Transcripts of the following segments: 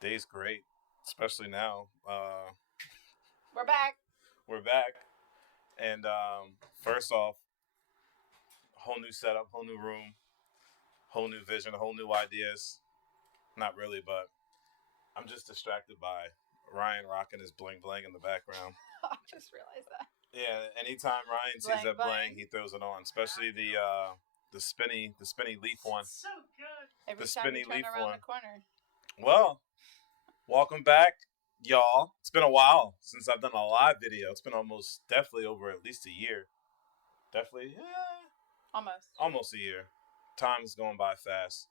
Day's great, especially now. We're back. We're back, and first off, whole new setup, whole new room, whole new vision, whole new ideas. Not really, but I'm just distracted by Ryan rocking his bling bling in the background. I just realized that. Yeah, anytime Ryan sees Bling, that bling, bling. he throws it on, especially the spinny leaf one. So good. Every The time spinny you turn leaf around one. the corner. Well, welcome back, y'all. It's been a while since I've done a live video. It's been definitely over at least a year. Definitely, yeah, Almost. almost a year. Time is going by fast.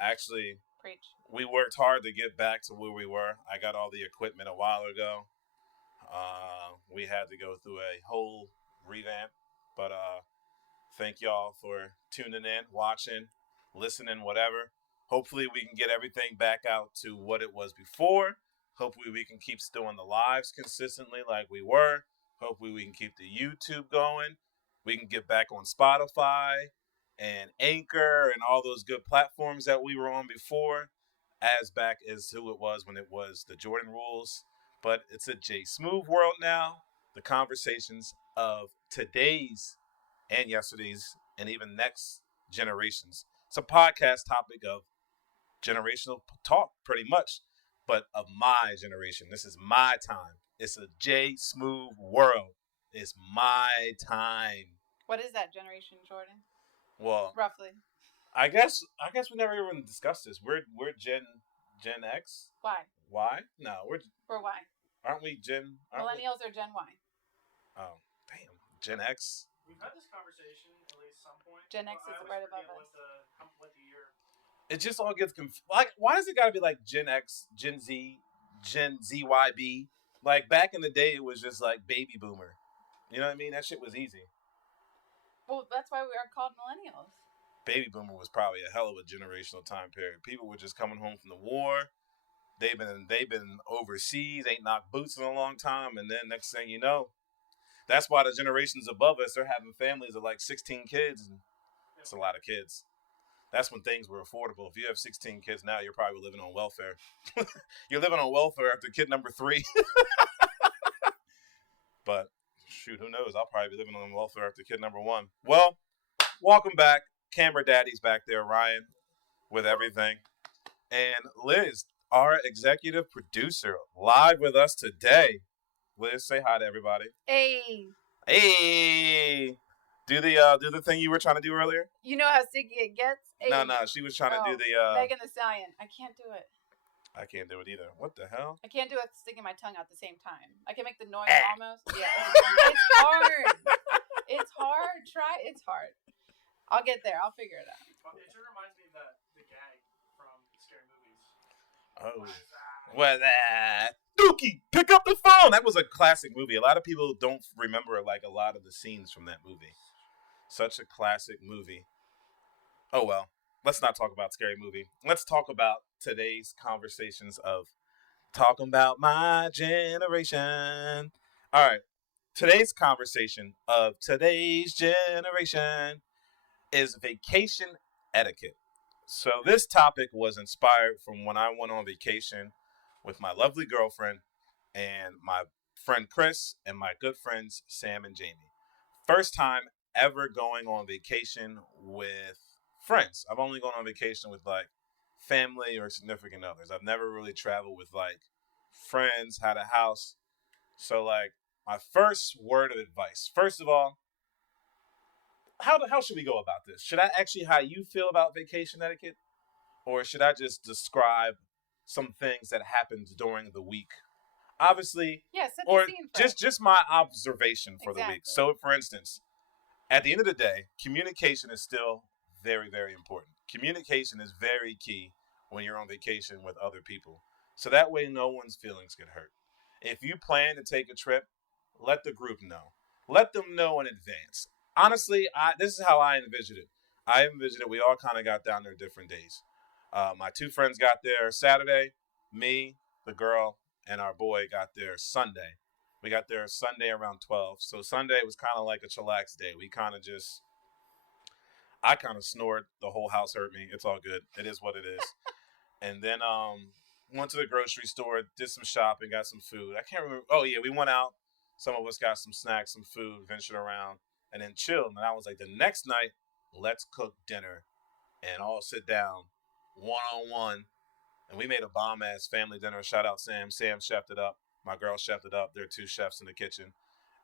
Actually, Preach. we worked hard to get back to where we were. I got all the equipment a while ago. We had to go through a whole revamp, but thank y'all for tuning in, watching, listening, whatever. Hopefully, we can get everything back out to what it was before. Hopefully, we can keep doing the lives consistently like we were. Hopefully, we can keep the YouTube going. We can get back on Spotify and Anchor and all those good platforms that we were on before, as back as who it was when it was the Jordan rules. But it's a J-Smoove World now. The conversations of today's and yesterday's and even next generations. It's a podcast topic of generational talk, pretty much, but of my generation. This is my time. It's a J-Smoove World. It's my time. What is that generation, Jordan? Well, Roughly. I guess we never even discussed this. We're Gen X. Why? Y? No, Or why? aren't we Gen? Aren't we? Millennials or Gen Y? Oh, damn, Gen X. We've had this conversation at least some point. Gen X but I is always right above forget us. what the year. It just all gets like, why does it got to be like Gen X, Gen Z, Gen ZYB? Like back in the day, it was just like baby boomer. You know what I mean? That shit was easy. Well, that's why we are called millennials. Baby boomer was probably a hell of a generational time period. People were just coming home from the war. They've been overseas, ain't knocked boots in a long time, and then next thing you know, that's why the generations above us are having families of like 16 kids, and it's a lot of kids. That's when things were affordable. If you have 16 kids now, you're probably living on welfare. You're living on welfare after kid number 3. But shoot, who knows? I'll probably be living on welfare after kid number 1. Well, welcome back. Camera Daddy's back there, Ryan, with everything. And Liz, our executive producer, live with us today. Liz, say hi to everybody. Hey. Hey! Do the thing you were trying to do earlier? You know how sticky it gets? Hey. No, she was trying to do the Megan Thee Stallion. I can't do it. I can't do it either. What the hell? I can't do it sticking my tongue out at the same time. I can make the noise Eh. almost. Yeah. It's hard. It's hard. Try. It's hard. I'll get there. I'll figure it out. It sure reminds me of the gag from scary movies. Oh. What that? Dookie, pick up the phone. That was a classic movie. A lot of people don't remember like a lot of the scenes from that movie. Such a classic movie. Oh well. Let's not talk about scary movie. Let's talk about today's conversations of talking about my generation. All right. Today's conversation of today's generation is vacation etiquette. So this topic was inspired from when I went on vacation with my lovely girlfriend and my friend Chris and my good friends Sam and Jamie. First time ever going on vacation with friends. I've only gone on vacation with like family or significant others. I've never really traveled with like friends, had a house. So like my first word of advice. First of all, how should we go about this? Should I actually how you feel about vacation etiquette? Or should I just describe some things that happened during the week? Obviously, Yeah, set the or scene for it. just my observation for the week. Exactly. So for instance, at the end of the day, communication is still very, very important. Communication is very key when you're on vacation with other people. So that way no one's feelings get hurt. If you plan to take a trip, let the group know. Let them know in advance. Honestly, this is how I envisioned it. I envisioned it. We all kind of got down there different days. My 2 friends got there Saturday. Me, the girl, and our boy got there Sunday. We got there Sunday around 12. So Sunday was kind of like a chillax day. I kind of snored. The whole house hurt me. It's all good. It is what it is. And then went to the grocery store, did some shopping, got some food. I can't remember. Oh yeah, we went out. Some of us got some snacks, some food, ventured around, and then chilled. And I was like, the next night, let's cook dinner and all sit down, one on one. And we made a bomb ass family dinner. Shout out Sam. Sam chefed it up. My girl chefed it up. There are two chefs in the kitchen.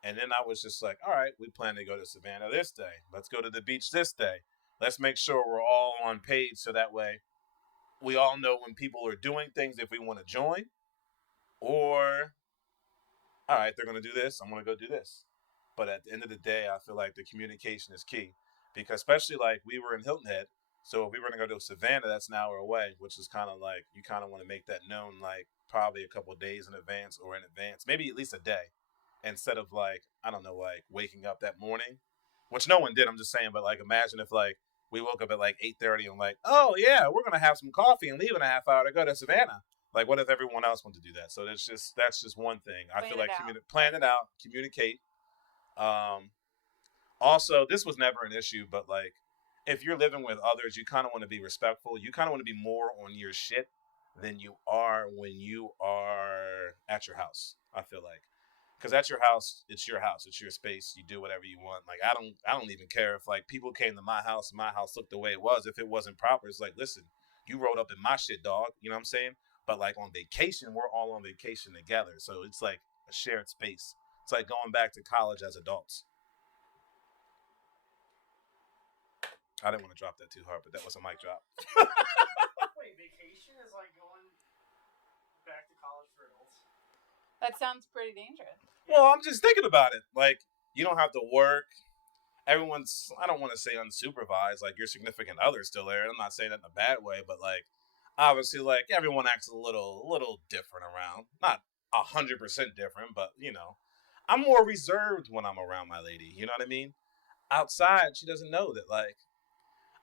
And then I was just like, all right, we plan to go to Savannah this day. Let's go to the beach this day. Let's make sure we're all on page so that way we all know when people are doing things if we want to join. Or, all right, they're going to do this. I'm going to go do this. But at the end of the day, I feel like the communication is key. Because especially like we were in Hilton Head. So if we were going to go to Savannah, that's an hour away, which is kind of like, you kind of want to make that known like probably a couple of days in advance or in advance. Maybe at least a day. Instead of like, I don't know, like waking up that morning, which no one did. I'm just saying, but like imagine if like we woke up at like 8:30 and like, oh yeah, we're gonna have some coffee and leave in a half hour to go to Savannah. Like, what if everyone else wanted to do that? So that's just one thing. I feel like plan it out, communicate. Also, this was never an issue, but like if you're living with others, you kind of want to be respectful. You kind of want to be more on your shit than you are when you are at your house. I feel like. Because at your house, it's your space. You do whatever you want. Like I don't even care if like people came to my house and my house looked the way it was. If it wasn't proper, it's like, listen, you rolled up in my shit, dog. You know what I'm saying? But like on vacation, we're all on vacation together, so it's like a shared space. It's like going back to college as adults. I didn't want to drop that too hard, but that was a mic drop. Wait, vacation is like going back to college for adults? That sounds pretty dangerous. Well, I'm just thinking about it. Like, you don't have to work. Everyone's, I don't want to say unsupervised. Like, your significant other's still there. I'm not saying that in a bad way, but like, obviously, like, everyone acts a little different around. Not 100% different, but, you know, I'm more reserved when I'm around my lady. You know what I mean? Outside, she doesn't know that, like,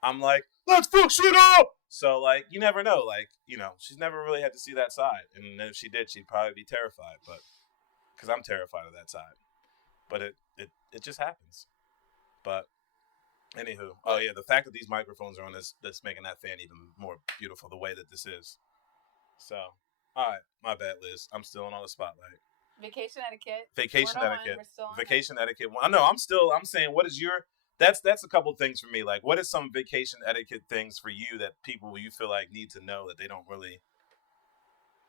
I'm like, let's fuck shit up! So, like, you never know. Like, you know, she's never really had to see that side. And if she did, she'd probably be terrified. But, because I'm terrified of that side. But it just happens. But, anywho. Oh, yeah, the fact that these microphones are on this, that's making that fan even more beautiful, the way that this is. So, all right. My bad, Liz. I'm still on the spotlight. Vacation etiquette. Vacation etiquette. Vacation etiquette. I know. I'm saying, what is your... That's a couple of things for me. Like, what is some vacation etiquette things for you that people you feel like need to know that they don't really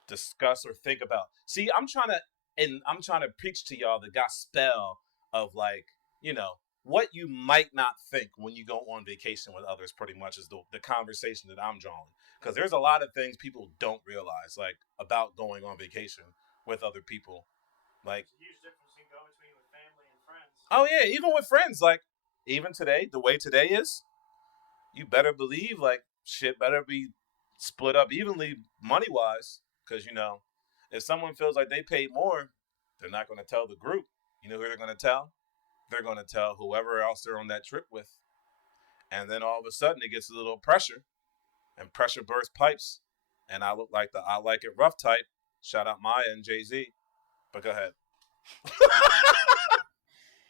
discuss or think about? See, I'm trying to preach to y'all the gospel of like, you know, what you might not think when you go on vacation with others. Pretty much is the conversation that I'm drawing, because there's a lot of things people don't realize like about going on vacation with other people. Like, there's a huge difference you can go between with family and friends. Oh yeah, even with friends, like. Even today, the way today is, you better believe, like, shit better be split up evenly money-wise. Because, you know, if someone feels like they paid more, they're not going to tell the group. You know who they're going to tell? They're going to tell whoever else they're on that trip with. And then all of a sudden, it gets a little pressure. And pressure bursts pipes. And I look like the I like it rough type. Shout out Maya and Jay-Z. But go ahead.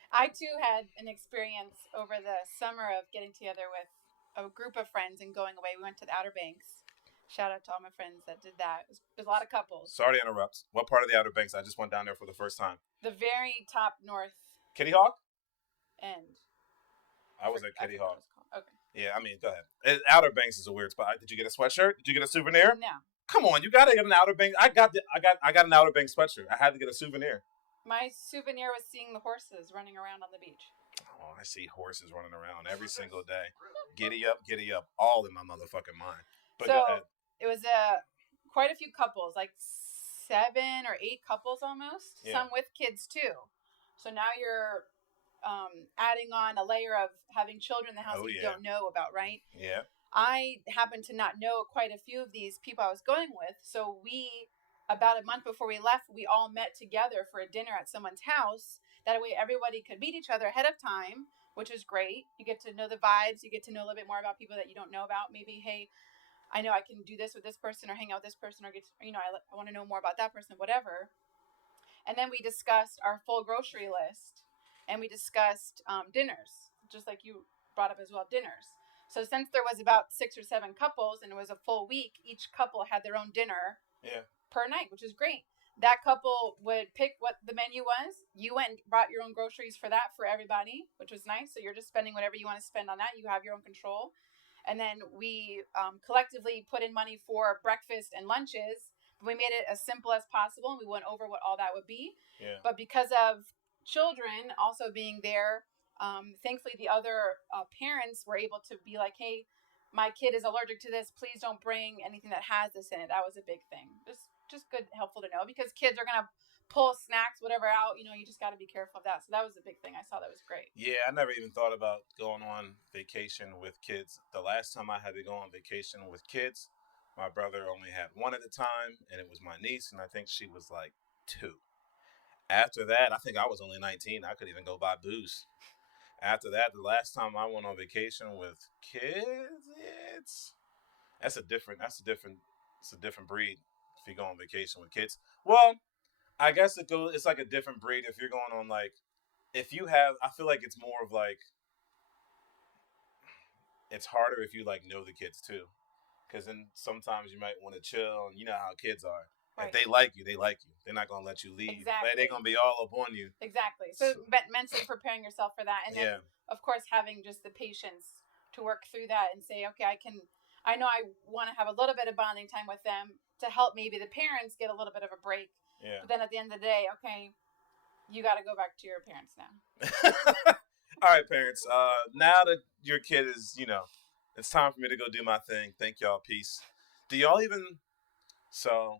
I, too, had an experience over the summer of getting together with a group of friends and going away. We went to the Outer Banks. Shout out to all my friends that did that. There's a lot of couples. Sorry to interrupt. What part of the Outer Banks? I just went down there for the first time. The very top north. Kitty Hawk? End. I was at Kitty Hawk. Okay. Yeah, I mean, go ahead. Outer Banks is a weird spot. Did you get a sweatshirt? Did you get a souvenir? No. Come on, you gotta get an Outer Banks. I got an Outer Banks sweatshirt. I had to get a souvenir. My souvenir was seeing the horses running around on the beach. Oh, I see horses running around every single day. Giddy up, all in my motherfucking mind. But so go ahead. It was quite a few couples, like 7 or 8 couples almost. Yeah. Some with kids too. So now you're adding on a layer of having children in the house that you don't know about, right? Yeah. I happen to not know quite a few of these people I was going with, so about a month before we left, we all met together for a dinner at someone's house. That way everybody could meet each other ahead of time, which is great. You get to know the vibes. You get to know a little bit more about people that you don't know about. Maybe, hey, I know I can do this with this person or hang out with this person or I want to know more about that person, whatever. And then we discussed our full grocery list and we discussed dinners, just like you brought up as well, dinners. So since there was about 6 or 7 couples and it was a full week, each couple had their own dinner per night, which is great. That couple would pick what the menu was. You went and brought your own groceries for that for everybody, which was nice. So you're just spending whatever you want to spend on that. You have your own control. And then we collectively put in money for breakfast and lunches. We made it as simple as possible, and we went over what all that would be. Yeah. But because of children also being there, thankfully the other parents were able to be like, hey, my kid is allergic to this. Please don't bring anything that has this in it. That was a big thing. Just good, helpful to know, because kids are going to pull snacks, whatever out. You just got to be careful of that. So that was a big thing. I saw that was great. Yeah, I never even thought about going on vacation with kids. The last time I had to go on vacation with kids, my brother only had one at the time, and it was my niece, and I think she was like 2. After that, I think I was only 19. I could even go buy booze. After that, the last time I went on vacation with kids, it's a different breed. If you go on vacation with kids, well, I guess it's like a different breed if you're going on, like, if you have, I feel like it's more of like, it's harder if you like know the kids too, because then sometimes you might want to chill, and you know how kids are. Right. If they like you, they like you. They're not gonna let you leave. Exactly. They're gonna be all up on you. Exactly. So mentally preparing yourself for that, and then of course having just the patience to work through that and say, okay, I know I want to have a little bit of bonding time with them to help maybe the parents get a little bit of a break. Yeah. But then at the end of the day, okay, you got to go back to your parents now. All right, parents. Now that your kid is, it's time for me to go do my thing. Thank y'all. Peace. Do y'all even? So,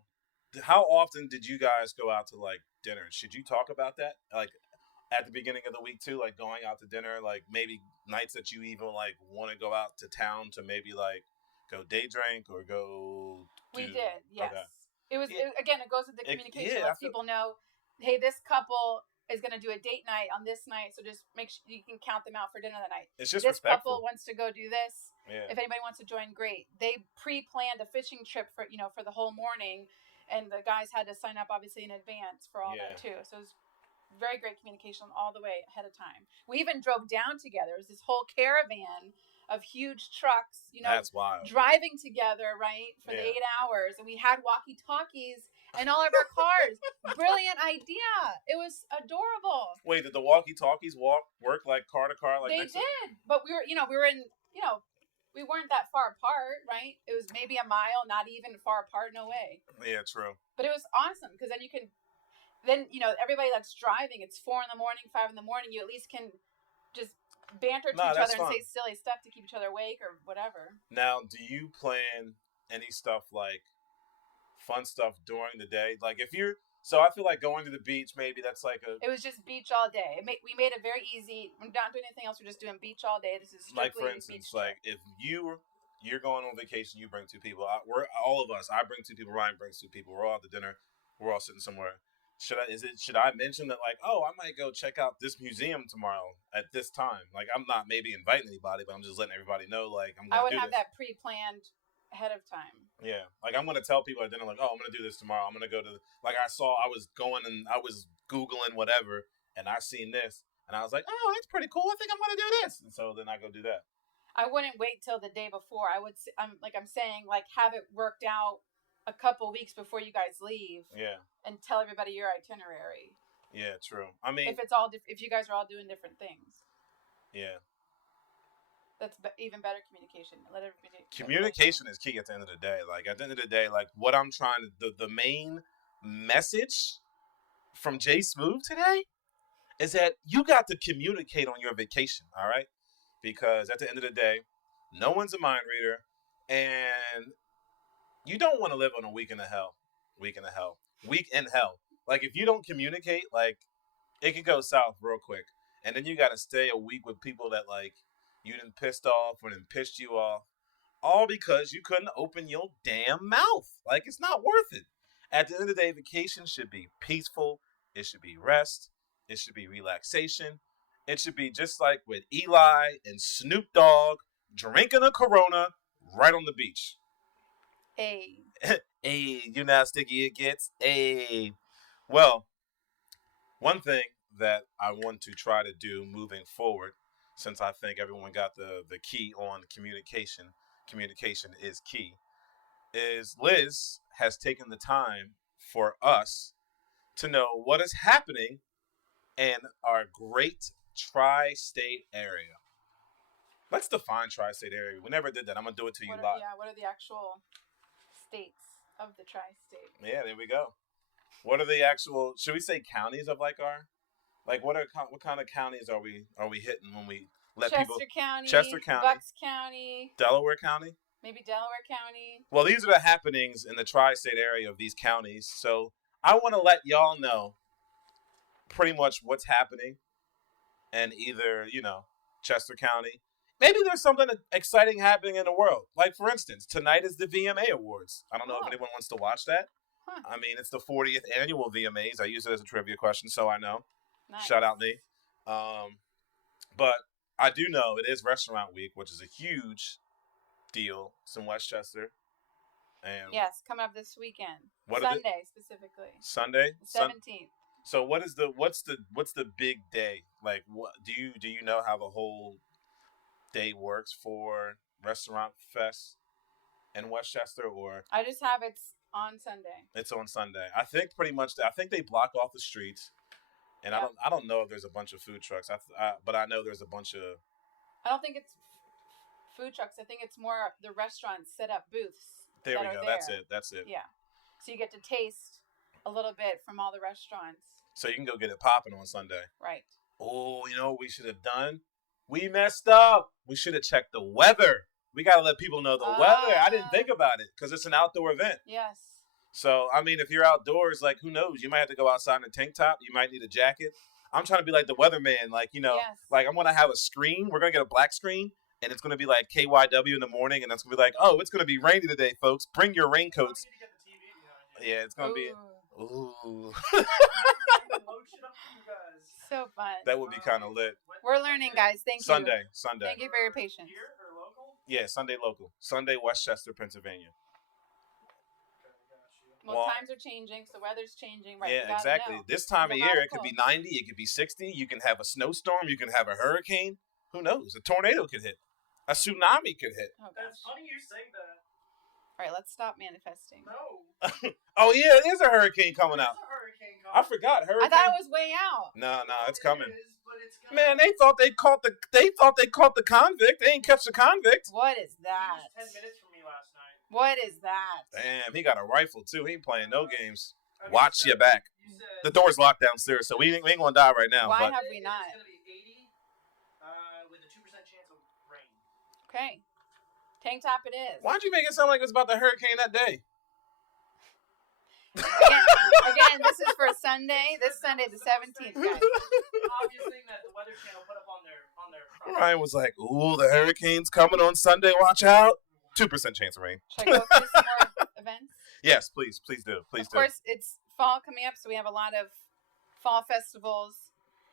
how often did you guys go out to like dinner? Should you talk about that? Like at the beginning of the week too, like going out to dinner, like maybe nights that you even like want to go out to town to maybe like go day drink or go. We did, yes. Okay. It was again. It goes with the communication. Lets people know, hey, this couple is going to do a date night on this night, so just make sure you can count them out for dinner that night. It's just this respectful. Couple wants to go do this. Yeah. If anybody wants to join, great. They pre-planned a fishing trip for the whole morning, and the guys had to sign up obviously in advance for all that too. So it was very great communication all the way ahead of time. We even drove down together. It was this whole caravan of huge trucks, that's wild. Driving together, right, for the 8 hours, and we had walkie-talkies in all of our cars. Brilliant idea. It was adorable. Wait, did the walkie-talkies work like car to car? Like they did, but we were in, we weren't that far apart, right? It was maybe a mile, not even far apart. No way. Yeah, true. But it was awesome because then you can, everybody that's driving, it's 4 a.m, 5 a.m, you at least can just banter to each other and say silly stuff to keep each other awake or whatever. Now, do you plan any stuff like fun stuff during the day? Like if you're, so I feel like going to the beach, maybe that's like it was just beach all day. We made it very easy. We're not doing anything else. We're just doing beach all day. This is strictly like, for instance, like if you're going on vacation, you bring 2 people. We're all of us. I bring 2 people. Ryan brings 2 people. We're all at the dinner. We're all sitting somewhere. Should I mention that, like, oh, I might go check out this museum tomorrow at this time? Like, I'm not maybe inviting anybody, but I'm just letting everybody know, like, I'm going to do this. I would have that pre-planned ahead of time. Yeah. Like, I'm going to tell people at dinner, like, oh, I'm going to do this tomorrow. I'm going to go to, like, I was going and I was Googling whatever, and I seen this, and I was like, oh, that's pretty cool. I think I'm going to do this. And so then I go do that. I wouldn't wait till the day before. I'm saying, have it worked out a couple weeks before you guys leave. Yeah. And tell everybody your itinerary. Yeah, true. I mean, if you guys are all doing different things. Yeah. That's even better communication. Communication is key at the end of the day. Like at the end of the day, like what I'm trying to, the main message from J-Smoove today is that you got to communicate on your vacation. All right. Because at the end of the day, no one's a mind reader, and you don't want to live on a week in hell. Like if you don't communicate, like it can go south real quick. And then you got to stay a week with people that like you done pissed off or done pissed you off. All because you couldn't open your damn mouth. Like it's not worth it. At the end of the day, vacation should be peaceful. It should be rest. It should be relaxation. It should be just like with Eli and Snoop Dogg drinking a Corona right on the beach. Hey. Hey, you know how sticky it gets? Hey. Well, one thing that I want to try to do moving forward, since I think everyone got the key on communication is key, is Liz has taken the time for us to know what is happening in our great tri-state area. Let's define tri-state area. We never did that. I'm going to do it to you live. What are the actual states of the tri-state? Yeah, there we go. What are the actual, should we say counties of like our, like what kind of counties are we hitting when we let Chester County, Bucks County, Delaware County? Maybe Delaware County. Well, these are the happenings in the tri-state area of these counties. So I want to let y'all know pretty much what's happening in either, Chester County. Maybe there's something exciting happening in the world. Like, for instance, tonight is the VMA Awards. I don't know if anyone wants to watch that. Huh. I mean, it's the 40th annual VMAs. I use it as a trivia question, so I know. Nice. Shout out me. But I do know it is Restaurant Week, which is a huge deal. It's in Westchester. And yes, coming up this weekend. Sunday specifically. Sunday? 17th. So what's the big day? Like, what do you know how the whole day works for Restaurant Fest in Westchester? Or I just have it's on Sunday. It's on Sunday. I think pretty much. I think they block off the streets, and yep. I don't know if there's a bunch of food trucks. But I know there's a bunch of. I don't think it's food trucks. I think it's more the restaurants set up booths. There we go. That's it. Yeah. So you get to taste a little bit from all the restaurants. So you can go get it popping on Sunday. Right. Oh, you know what we should have done? We messed up. We should have checked the weather. We got to let people know the weather. I didn't think about it because it's an outdoor event. Yes. So, I mean, if you're outdoors, like, who knows? You might have to go outside in a tank top. You might need a jacket. I'm trying to be like the weatherman. Like, yes. Like I'm going to have a screen. We're going to get a black screen. And it's going to be like KYW in the morning. And it's going to be like, oh, it's going to be rainy today, folks. Bring your raincoats. Yeah, it's going to be. Ooh. So fun. That would be kind of lit. We're learning, guys. Thank you. Sunday. Thank you for your patience. Here or local? Yeah, Sunday local. Sunday, Westchester, Pennsylvania. Well, times are changing, so weather's changing. Right? Yeah, exactly. Know. This time of year, it could be 90, it could be 60. You can have a snowstorm. You can have a hurricane. Who knows? A tornado could hit. A tsunami could hit. Oh, that's funny you say that. All right, let's stop manifesting. No. Oh, yeah, it is a hurricane coming out. There's a hurricane coming. I forgot. Hurricane. I thought it was way out. No, it's coming. It is, but it's Man, they thought they caught the convict. They ain't catch the convict. What is that? He was 10 minutes from me last night. What is that? Damn, he got a rifle too. He ain't playing no games. Watch your back. You the door's locked downstairs, so we ain't gonna die right now. Why but have we not? It's gonna be 80 with a 2% chance of rain. Okay. Tank top it is. Why'd you make it sound like it was about the hurricane that day? Again, this is for Sunday. This Sunday, the 17th, guys. Obvious thing that the Weather Channel put up on their Ryan was like, "Ooh, the hurricane's coming on Sunday. Watch out! 2% chance of rain." Should I go through some more events? Yes, please do. Of course, it's fall coming up, so we have a lot of fall festivals.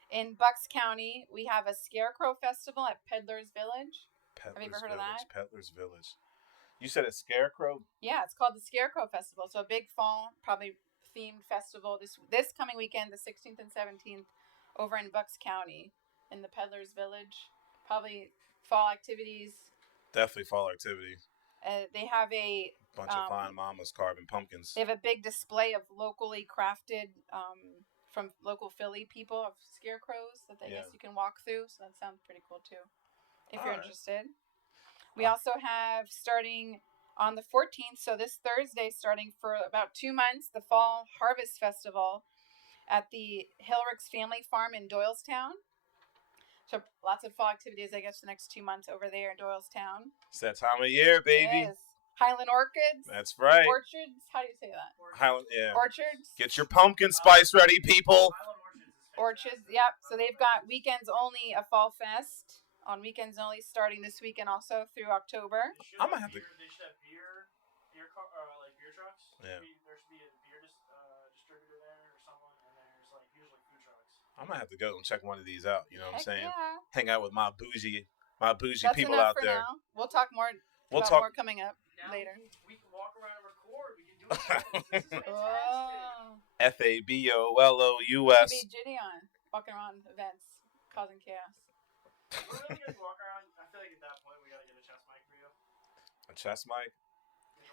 In Bucks County, we have a Scarecrow Festival at Peddler's Village. Have you ever heard of that? Peddler's Village. You said a scarecrow? Yeah, it's called the Scarecrow Festival. So a big fall, probably themed festival this coming weekend, the 16th and 17th, over in Bucks County in the Peddler's Village. Probably fall activities. Definitely fall activities. They have a bunch of fine mamas carving pumpkins. They have a big display of locally crafted from local Philly people of scarecrows that I guess you can walk through. So that sounds pretty cool too, if you're interested. We also have starting on the 14th, so this Thursday, starting for about 2 months, the Fall Harvest Festival at the Hilrichs Family Farm in Doylestown. So lots of fall activities, I guess, the next 2 months over there in Doylestown. It's that time of year, baby. Yes. Highland Orchids. That's right. Orchards. How do you say that? Highland, yeah. Orchards. Get your pumpkin spice ready, people. Orchards, yep. So they've got weekends only, a fall fest on weekends only, starting this weekend also through October. I'm gonna have to. They should have beer trucks. Yeah. There should be a beer distributor there or someone, and there's like usually food trucks. I'm gonna have to go and check one of these out. You know what I'm saying? Yeah. Hang out with my bougie That's people enough out for there. Now. We'll talk more. More coming up now later. We can walk around and record. We can do it. This is fantastic. FABOLOUS. Be Gideon walking around events, causing chaos. We're really gonna walk around. I feel like at that point we gotta get a chest mic for you. A chest mic?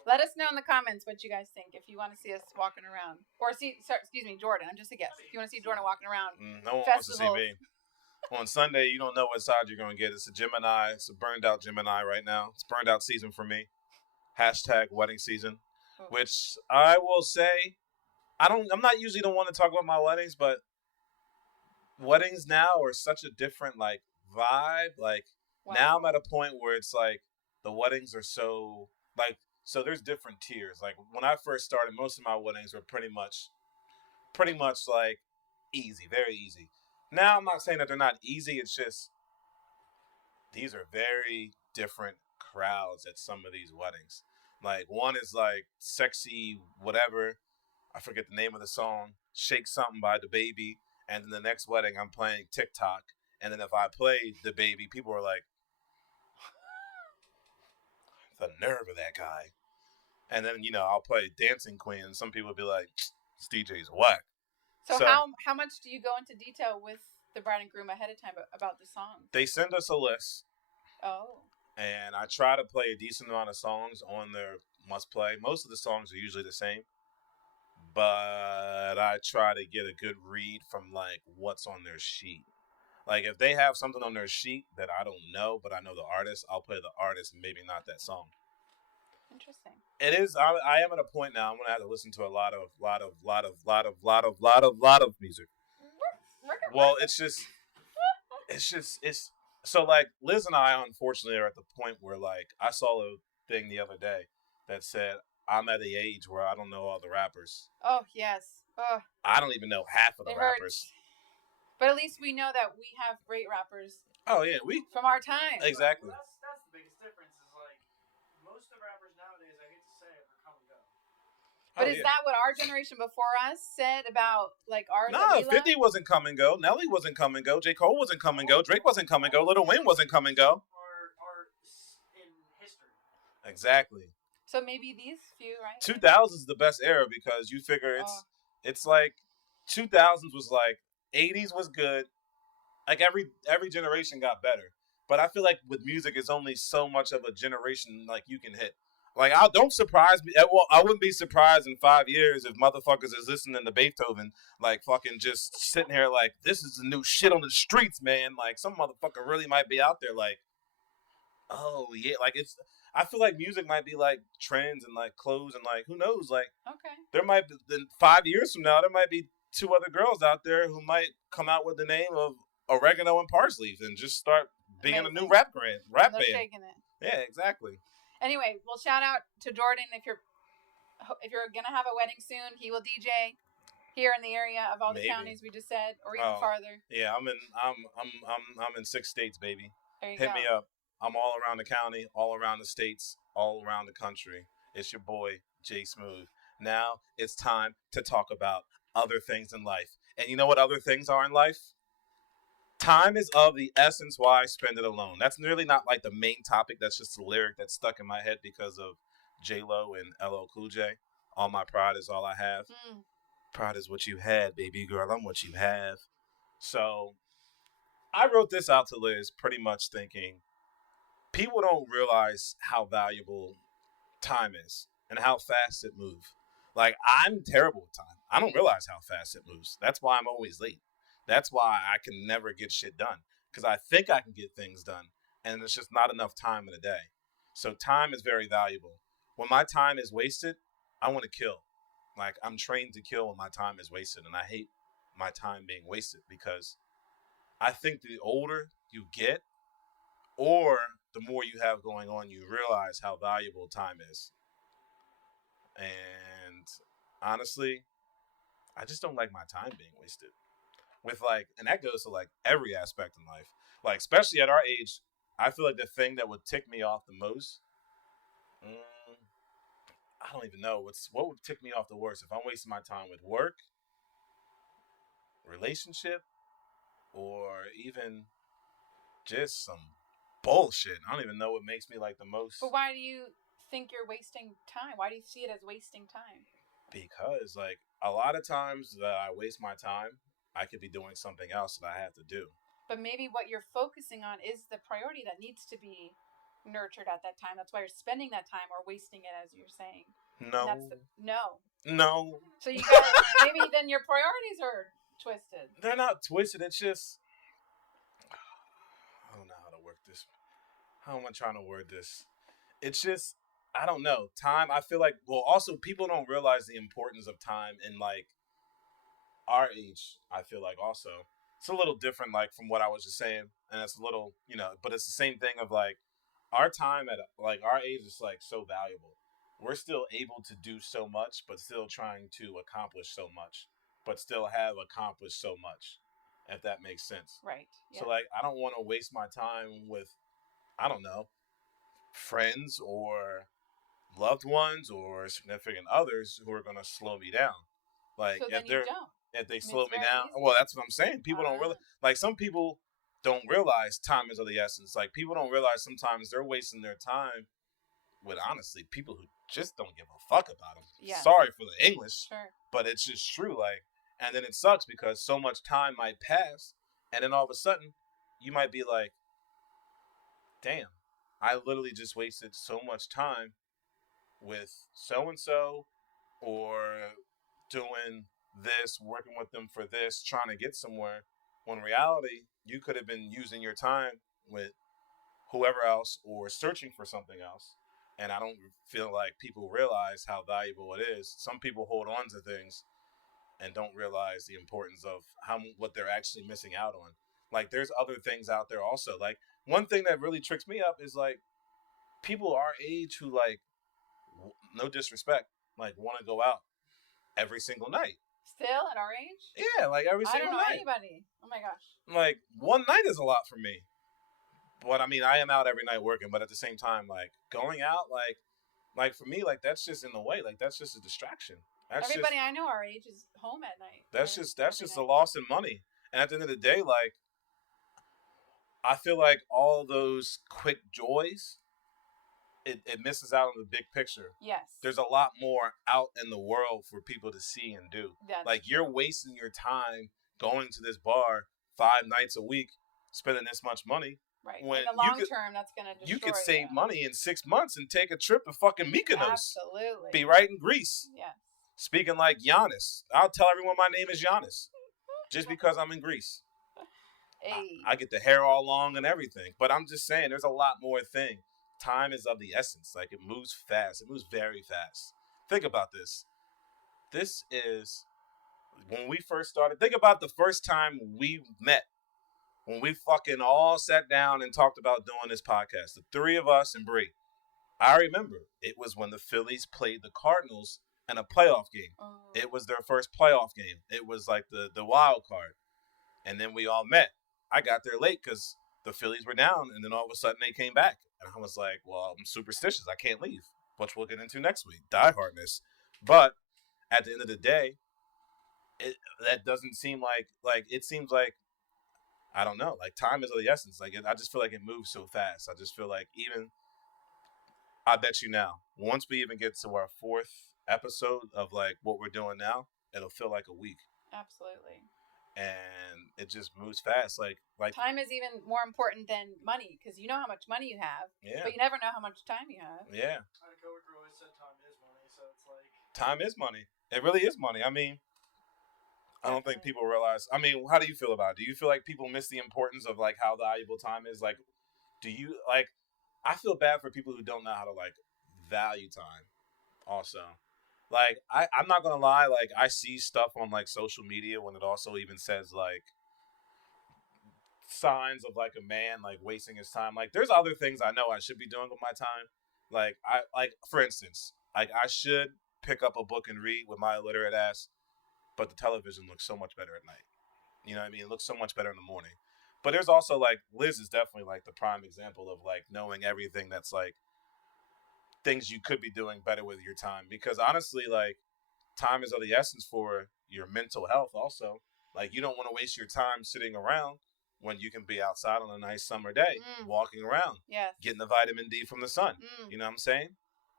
Let us know in the comments what you guys think if you want to see us walking around. Or excuse me, Jordan. I'm just a guest. If you want to see Jordan walking around No one wants to see festivals. me. On Sunday, you don't know what side you're going to get. It's a Gemini. It's a burned out Gemini right now. It's burned out season for me. Hashtag wedding season. Oh. Which I will say, I'm not usually the one to talk about my weddings, but weddings now are such a different like vibe. Like Wow. now I'm at a point where it's like the weddings are so like so there's different tiers. Like when I first started, most of my weddings were pretty much like easy, very easy. Now I'm not saying that they're not easy. It's just these are very different crowds at some of these weddings. Like one is like sexy whatever. I forget the name of the song. Shake Something by the Baby. And then the next wedding I'm playing TikTok. And then if I play the Baby, people are like, the nerve of that guy. And then, I'll play Dancing Queen, and some people will be like, this DJ's whack. So how much do you go into detail with the bride and groom ahead of time about the song? They send us a list. Oh. And I try to play a decent amount of songs on their must play. Most of the songs are usually the same. But I try to get a good read from like what's on their sheet. Like if they have something on their sheet that I don't know, but I know the artist, I'll play the artist, maybe not that song. Interesting. It is. I am at a point now. I'm gonna have to listen to a lot of music. Well, it's so like Liz and I unfortunately are at the point where like I saw a thing the other day that said I'm at the age where I don't know all the rappers. Oh yes. Oh. I don't even know half of the rappers. But at least we know that we have great rappers. Oh yeah, from our time. Exactly. Well, that's the biggest difference. Is like most of the rappers nowadays, I hate to say it, are come and go. But is that what our generation before us said about like ours? No, 50 wasn't come and go. Nelly wasn't come and go. J. Cole wasn't come and go. Drake wasn't come and go. Lil Wayne wasn't come and go. Are in history. So Exactly. maybe these few, right? 2000s is the best era because you figure it's like 2000s was like 80s was good. Like every generation got better. But I feel like with music, it's only so much of a generation like you can hit. Like don't surprise me. Well, I wouldn't be surprised in 5 years if motherfuckers is listening to Beethoven, like fucking just sitting here like this is the new shit on the streets, man. Like some motherfucker really might be out there like, oh yeah, like it's. I feel like music might be like trends and like clothes and like who knows, like there might be in 5 years from now there might be 2 other girls out there who might come out with the name of Oregano and Parsley and just start being a new rap band. Shaking it. Yeah, exactly. Anyway, well, shout out to Jordan if you're gonna have a wedding soon. He will DJ here in the area of all the counties we just said, or even farther. Yeah, I'm in 6 states, baby. There you Hit go. me up. I'm all around the county, all around the states, all around the country. It's your boy J-Smoove. Now it's time to talk about other things in life. And you know what other things are in life? Time is of the essence. Why spend it alone? That's really not like the main topic. That's just a lyric that's stuck in my head because of J-Lo and LL Cool J. All my pride is all I have. Pride is what you had, baby girl. I'm what you have. So I wrote this out to Liz pretty much thinking people don't realize how valuable time is and how fast it moves. Like, I'm terrible with time. I don't realize how fast it moves. That's why I'm always late. That's why I can never get shit done. Because I think I can get things done. And there's just not enough time in a day. So time is very valuable. When my time is wasted, I want to kill. Like, I'm trained to kill when my time is wasted. And I hate my time being wasted because I think the older you get or the more you have going on, you realize how valuable time is. And honestly, I just don't like my time being wasted. And that goes to like every aspect in life. Like, especially at our age, I feel like the thing that would tick me off the most, I don't even know what would tick me off the worst if I'm wasting my time with work, relationship, or even just some bullshit. I don't even know what makes me like the most. But why do you think you're wasting time? Why do you see it as wasting time? Because like a lot of times that I waste my time, I could be doing something else that I have to do. But maybe what you're focusing on is the priority that needs to be nurtured at that time. That's why you're spending that time or wasting it, as you're saying. No. No. No. So you got maybe then your priorities are twisted. They're not twisted. It's just I don't know how to work this. How am I trying to word this? It's just I don't know. Time. I feel like also people don't realize the importance of time in like our age. I feel like also it's a little different like from what I was just saying, and it's a little but it's the same thing of like our time at like our age is like so valuable. We're still able to do so much, but still trying to accomplish so much, but still have accomplished so much, if that makes sense. Right. Yeah. So, like, I don't want to waste my time with, I don't know, friends or loved ones or significant others who are going to slow me down. Like, so then if they slow me down, easy. well, that's what I'm saying. People don't really, like, some people don't realize time is of the essence. Like, people don't realize sometimes they're wasting their time with honestly people who just don't give a fuck about them. Yeah. Sorry for the English, sure. but it's just true. Like, and then it sucks because so much time might pass, and then all of a sudden, you might be like, "Damn, I literally just wasted so much time with so and so, or doing this, working with them for this, trying to get somewhere." When in reality, you could have been using your time with whoever else or searching for something else. And I don't feel like people realize how valuable it is. Some people hold on to things and don't realize the importance of what they're actually missing out on. Like, there's other things out there also. Like, one thing that really tricks me up is, like, people our age who, like, no disrespect, like, want to go out every single night. Still at our age? Yeah, like, every single night. I don't know anybody. Oh, my gosh. Like, one night is a lot for me. But I mean, I am out every night working, but at the same time, like going out, like for me, like that's just in the way. Like that's just a distraction. That's everybody I know our age is home at night. That's just a loss in money. And at the end of the day, like I feel like all those quick joys, it misses out on the big picture. Yes. There's a lot more out in the world for people to see and do. That's like you're wasting your time going to this bar 5 nights a week, spending this much money. Right. When in the long term, that's going to destroy you. Could save money in 6 months and take a trip to fucking Mykonos. Absolutely. Be right in Greece. Yeah. Speaking like Giannis. I'll tell everyone my name is Giannis. Just because I'm in Greece. Hey. I get the hair all long and everything. But I'm just saying, there's a lot more thing. Time is of the essence. Like, it moves fast. It moves very fast. Think about this. This is, when we first started, think about the first time we met. When we fucking all sat down and talked about doing this podcast, the 3 of us and Bree. I remember it was when the Phillies played the Cardinals in a playoff game. Oh. It was their first playoff game. It was like the wild card. And then we all met. I got there late because the Phillies were down, and then all of a sudden they came back. And I was like, well, I'm superstitious. I can't leave, which we'll get into next week. Diehardness. But at the end of the day, that doesn't seem like it seems like, I don't know. Like, time is of the essence. Like, I just feel like it moves so fast. I just feel like I bet you now, once we even get to our 4th episode of, like, what we're doing now, it'll feel like a week. Absolutely. And it just moves fast. Like time is even more important than money, because you know how much money you have, but you never know how much time you have. Yeah. My coworker always said time is money, so it's like... Time is money. It really is money. I mean... I don't think people realize. I mean, how do you feel about it? Do you feel like people miss the importance of like how valuable time is? Like, do you like? I feel bad for people who don't know how to like value time. Also, like I'm not gonna lie. Like I see stuff on like social media when it also even says like signs of like a man like wasting his time. Like there's other things I know I should be doing with my time. Like for instance, like I should pick up a book and read with my illiterate ass. But the television looks so much better at night. You know what I mean? It looks so much better in the morning. But there's also, like, Liz is definitely, like, the prime example of, like, knowing everything that's, like, things you could be doing better with your time. Because, honestly, like, time is of the essence for your mental health also. Like, you don't want to waste your time sitting around when you can be outside on a nice summer day, walking around, getting the vitamin D from the sun. You know what I'm saying?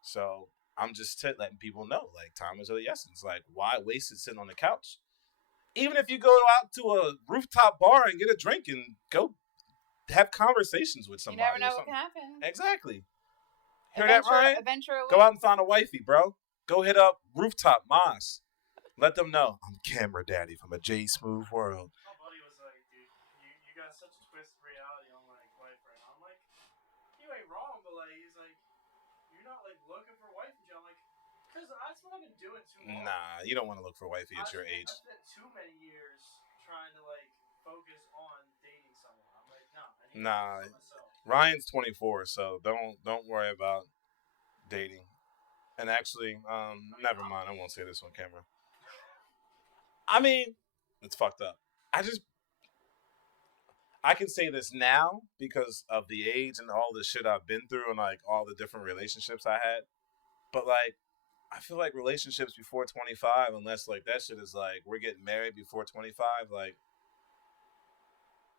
So... I'm just letting people know, like, time is of the essence. Like, why waste it sitting on the couch? Even if you go out to a rooftop bar and get a drink and go have conversations with You somebody. never know what can happen. Exactly. Hear that, Ryan? Adventure Go out and find a wifey, bro. Go hit up Rooftop Moss. Let them know I'm Camera Daddy from A J-Smoove World. My buddy was like, dude, you got such a twisted reality on like wife right now. I'm like, you ain't wrong, but like he's like, you're not like looking for wife material. I'm like, because that's what I've been doing too long. Nah, you don't want to look for wifey at your age. I spent too many years trying to like focus on dating someone. I'm like, no, I need to focus on myself. Ryan's 24, so don't worry about dating. And actually, never mind. I won't say this on camera. I mean, it's fucked up. I can say this now because of the age and all the shit I've been through and like all the different relationships I had. But like, I feel like relationships before 25, unless like that shit is like we're getting married before 25, like.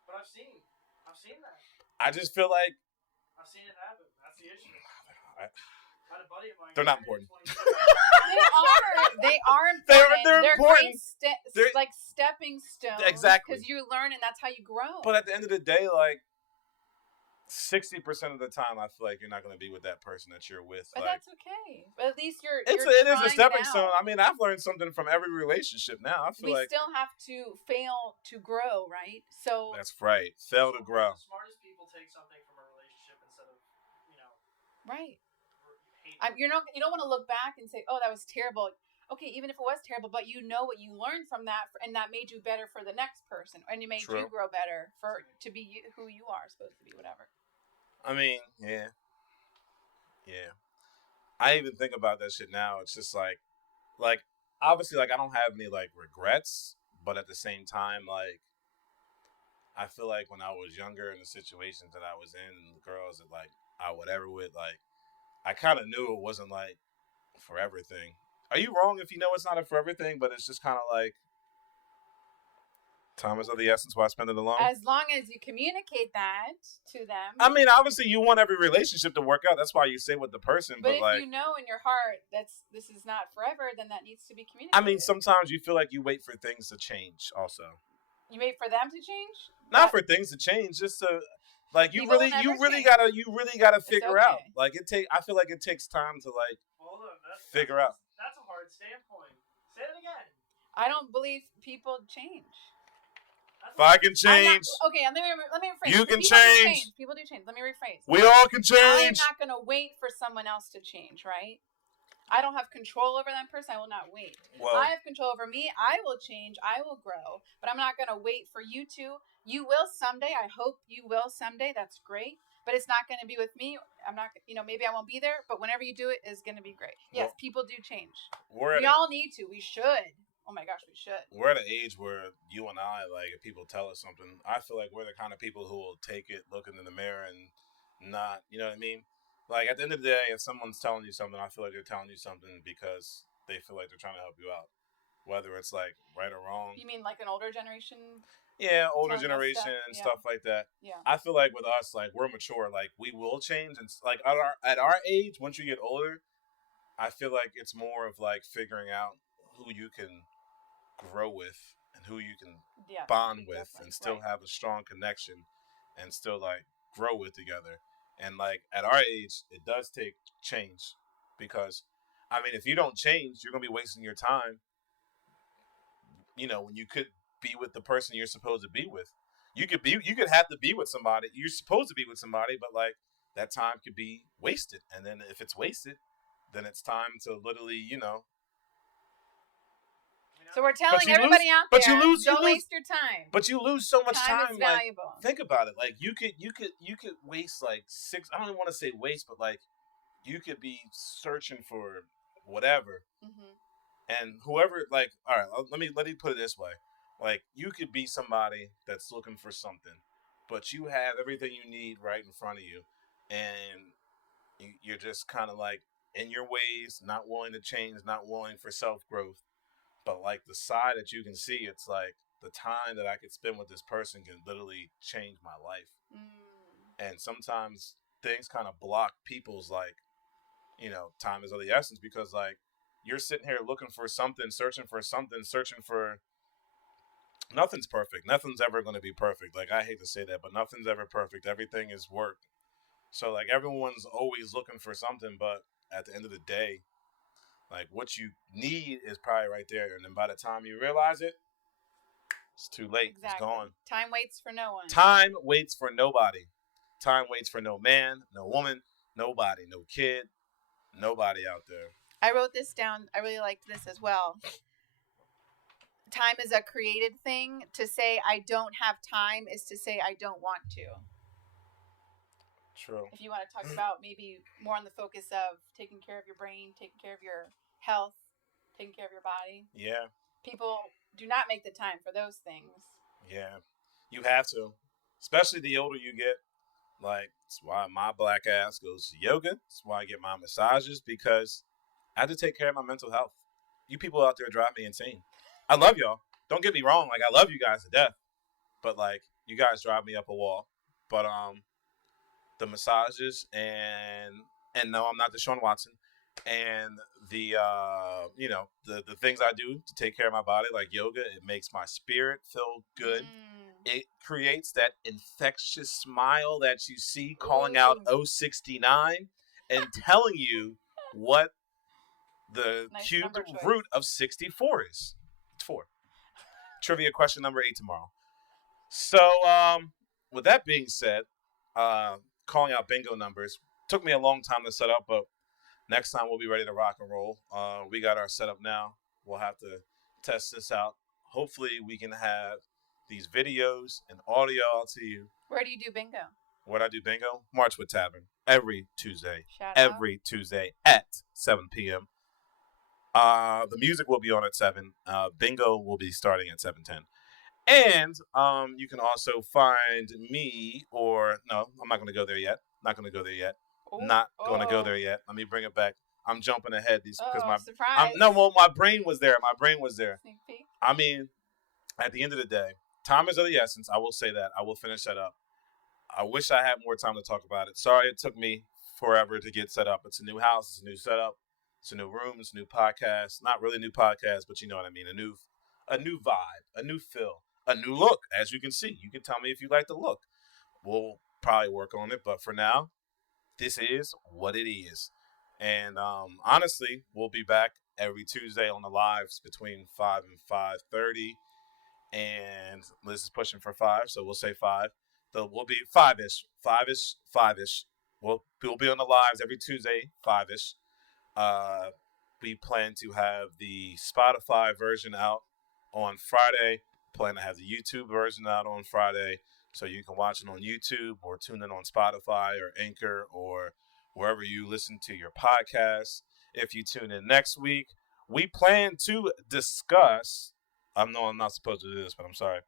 But I've seen that. I just feel like I've seen it happen. That's the issue. I had a buddy of mine. They're not important. They are important. They're important. They're like stepping stones. Exactly. Because you learn and that's how you grow. But at the end of the day, like 60% of the time, I feel like you're not going to be with that person that you're with. But like, that's okay. But at least it is a stepping stone. I mean, I've learned something from every relationship now. I feel we still have to fail to grow, right? So that's right. Fail to grow. The smartest people take something from a relationship instead of, right. You don't want to look back and say, "Oh, that was terrible." Okay, even if it was terrible, but you know what you learned from that, and that made you better for the next person, and it made you grow better to be who you are supposed to be, whatever. I mean, yeah. I even think about that shit now. It's just like obviously, like I don't have any like regrets, but at the same time, like I feel like when I was younger in the situations that I was in, and the girls that like I would ever with, like I kind of knew it wasn't like a forever thing. Are you wrong if you know it's not a forever thing, but it's just kind of like time is of the essence while I spend it alone? As long as you communicate that to them. I mean, obviously you want every relationship to work out. That's why you say with the person. But if like, you know in your heart this is not forever, then that needs to be communicated. I mean, sometimes you feel like you wait for things to change also. You wait for them to change? Not for things to change, just to like you really gotta figure out. Like I feel like it takes time to like figure out. That's a hard standpoint. Say it again. I don't believe people change. If I can change. Okay, let me rephrase. You can change. People do change. Let me rephrase. We all can change. I'm not going to wait for someone else to change, right? I don't have control over that person. I will not wait. Well, I have control over me. I will change. I will grow. But I'm not going to wait for you to. You will someday. I hope you will someday. That's great. But it's not going to be with me. I'm not, maybe I won't be there. But whenever you do it, it's going to be great. Yes, people do change. We all need to. We should. Oh my gosh, we should. We're at an age where you and I, like, if people tell us something, I feel like we're the kind of people who will take it, look in the mirror, and not, you know what I mean? Like, at the end of the day, if someone's telling you something, I feel like they're telling you something because they feel like they're trying to help you out. Whether it's, like, right or wrong. You mean like an older generation? Yeah, older generation and stuff like that. Yeah. I feel like with us, like, we're mature. Like, we will change. And, like, at our age, once you get older, I feel like it's more of, like, figuring out who you can grow with and who you can bond with and still have a strong connection and still like grow with together. And like at our age, it does take change because I mean, if you don't change, you're gonna be wasting your time. When you could be with the person you're supposed to be with, you could have to be with somebody. You're supposed to be with somebody, but like that time could be wasted. And then if it's wasted, then it's time to literally, So we're telling everybody out there, don't waste your time. But you lose so much time. Is valuable. Like, think about it. Like you could waste like I don't even want to say waste, but like you could be searching for whatever, and whoever. Like, all right, let me put it this way. Like you could be somebody that's looking for something, but you have everything you need right in front of you, and you're just kind of like in your ways, not willing to change, not willing for self-growth. But like the side that you can see, it's like the time that I could spend with this person can literally change my life. And sometimes things kind of block people's like, time is of the essence because like you're sitting here looking for something, searching for Nothing's perfect. Nothing's ever going to be perfect. Like, I hate to say that, but nothing's ever perfect. Everything is work. So, like, everyone's always looking for something, but at the end of the day, like, what you need is probably right there. And then by the time you realize it, it's too late. Exactly. It's gone. Time waits for no one. Time waits for nobody. Time waits for no man, no woman, nobody, no kid, nobody out there. I wrote this down. I really liked this as well. Time is a created thing. To say I don't have time is to say I don't want to. True. If you want to talk about maybe more on the focus of taking care of your brain, taking care of your health, taking care of your body. Yeah. People do not make the time for those things. Yeah. You have to. Especially the older you get. Like, that's why my black ass goes to yoga. That's why I get my massages, because I have to take care of my mental health. You people out there drive me insane. I love y'all. Don't get me wrong. Like, I love you guys to death. But, like, you guys drive me up a wall. But, the massages and no, I'm not Deshaun Watson. And the, the things I do to take care of my body, like yoga, it makes my spirit feel good. It creates that infectious smile that you see calling out 069 and telling you what the Nice cubed number choice. root of 64 is. It's 4. Trivia question number 8 tomorrow. So, with that being said, calling out bingo numbers took me a long time to set up, but next time we'll be ready to rock and roll. We got our setup now. We'll have to test this out. Hopefully, we can have these videos and audio out to you. Where do you do bingo? Where do I do bingo? Marchwood Tavern. Every Tuesday. Shout Every Tuesday at 7 p.m. The music will be on at 7. Bingo will be starting at 7:10. And you can also find me, or no, I'm not going to go there yet. Not going to go there yet. Not going to go there yet. Let me bring it back. I'm jumping ahead because surprise. my brain was there. My brain was there. Sneak peek. I mean, at the end of the day, time is of the essence. I will say that. I will finish that up. I wish I had more time to talk about it. Sorry it took me forever to get set up. It's a new house. It's a new setup. It's a new room. It's a new podcast. Not really a new podcast, but you know what I mean. A new vibe, a new feel, a new look. As you can see, you can tell me if you like the look. We'll probably work on it. But for now, this is what it is. And honestly, we'll be back every Tuesday on the lives between 5 and 5:30. And Liz is pushing for 5, so we'll say 5. We'll be 5-ish. 5-ish. We'll be on the lives every Tuesday, 5-ish. We plan to have the Spotify version out on Friday. Plan to have the YouTube version out on Friday, so you can watch it on YouTube or tune in on Spotify or Anchor or wherever you listen to your podcasts. If you tune in next week, we plan to discuss. I'm not supposed to do this, but I'm sorry.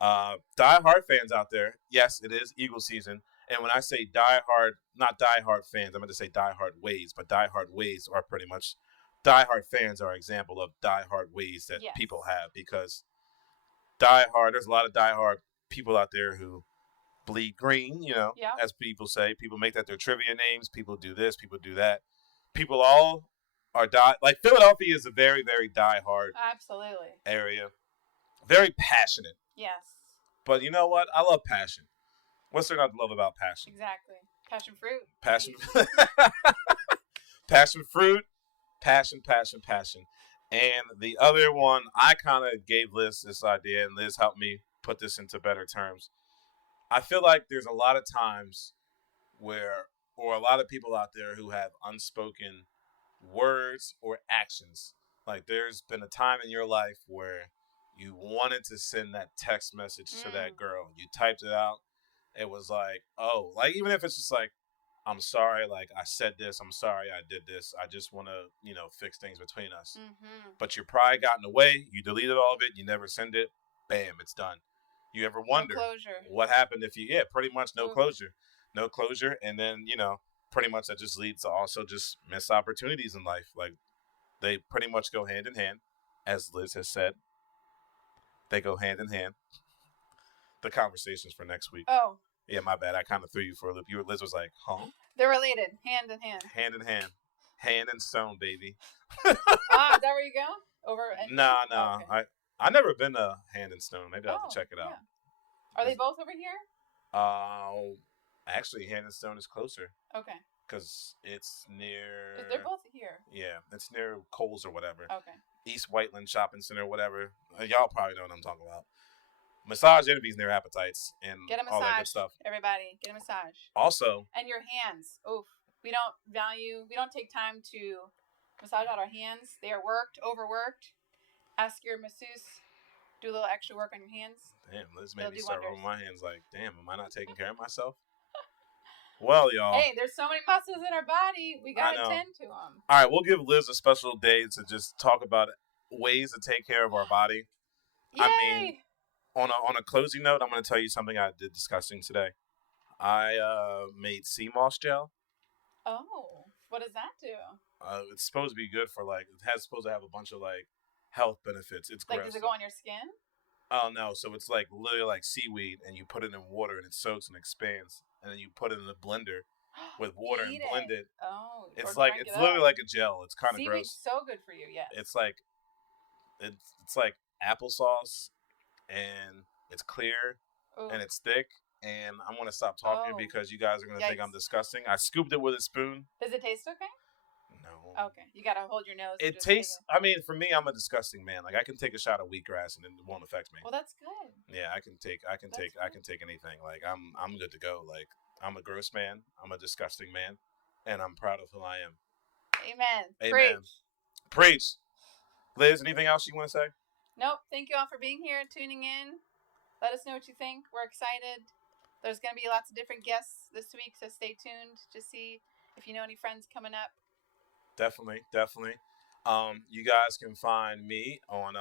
Die-hard fans out there, yes, it is Eagle season. And when I say not die-hard fans, I'm going to say die-hard ways, but die-hard ways are pretty much, die-hard fans are an example of die-hard ways that people have, because there's a lot of die-hard people out there who bleed green, as people say. People make that their trivia names. People do this, people do that. People all are like Philadelphia is a very, very die-hard area. Very passionate. Yes. But you know what? I love passion. What's there not to love about passion? Exactly. Passion fruit. Passion fruit. Passion. And the other one, I kind of gave Liz this idea, and Liz helped me put this into better terms. I feel like there's a lot of times or a lot of people out there who have unspoken words or actions. Like, there's been a time in your life where you wanted to send that text message to that girl. You typed it out. It was like, oh, like, even if it's just like, I'm sorry, like, I said this, I'm sorry I did this, I just want to, fix things between us. Mm-hmm. But your pride got in the way, you deleted all of it, you never send it, bam, it's done. You ever wonder what happened if pretty much no closure. And then, pretty much that just leads to also just missed opportunities in life. Like, they pretty much go hand in hand, as Liz has said. They go hand in hand. The conversations for next week. Oh. Yeah, my bad. I kind of threw you for a loop. Liz was like, huh? They're related. Hand in hand. Hand in hand. Hand and stone, baby. Is that where you go? Over and No. Okay. I've never been to Hand and Stone. Maybe I'll have to check it out. Yeah. Are they both over here? Actually, Hand and Stone is closer. Okay. Because it's near... Because they're both here. Yeah, it's near Kohl's or whatever. Okay. East Whiteland Shopping Center, whatever. Y'all probably know what I'm talking about. Massage Envy's near Appetites and get a massage, all that good stuff. Everybody, get a massage. Also... And your hands. Oof. We don't take time to massage out our hands. They are overworked. Ask your masseuse, do a little extra work on your hands. Damn, Liz made me start rubbing my hands like, damn, am I not taking care of myself? Well, y'all. Hey, there's so many muscles in our body. We got to tend to them. All right, we'll give Liz a special day to just talk about ways to take care of our body. Yay! I mean, on a closing note, I'm going to tell you something I did disgusting today. I made sea moss gel. Oh, what does that do? It's supposed to be good for supposed to have a bunch of health benefits. It's gross. Does it go on your skin? Oh no! So it's literally like seaweed, and you put it in water, and it soaks and expands, and then you put it in a blender with water and blend it. Oh, it's literally like a gel. It's kind of gross. Seaweed's so good for you, yes. It's like applesauce, and it's clear, and it's thick. And I'm gonna stop talking because you guys are gonna think I'm disgusting. I scooped it with a spoon. Does it taste okay? No. Okay, you gotta hold your nose. It tastes. I mean, for me, I'm a disgusting man. I can take a shot of wheatgrass and it won't affect me. Well, that's good. Yeah, I can take anything. I'm good to go. I'm a gross man. I'm a disgusting man, and I'm proud of who I am. Amen. Preach. Liz, anything else you want to say? Nope. Thank you all for being here and tuning in. Let us know what you think. We're excited. There's going to be lots of different guests this week, so stay tuned to see if you know any friends coming up. Definitely. You guys can find me on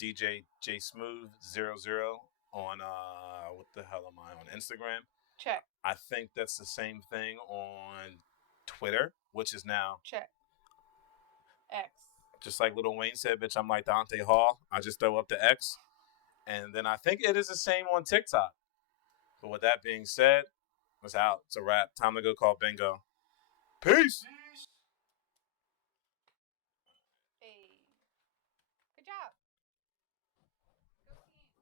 DJ J-Smoove 00 on what the hell am I on Instagram? Check. I think that's the same thing on Twitter, which is now check. X. Just like Lil Wayne said, bitch, I'm like Dante Hall. I just throw up the X. And then I think it is the same on TikTok. But with that being said, it's out. It's a wrap. Time to go call bingo. Peace.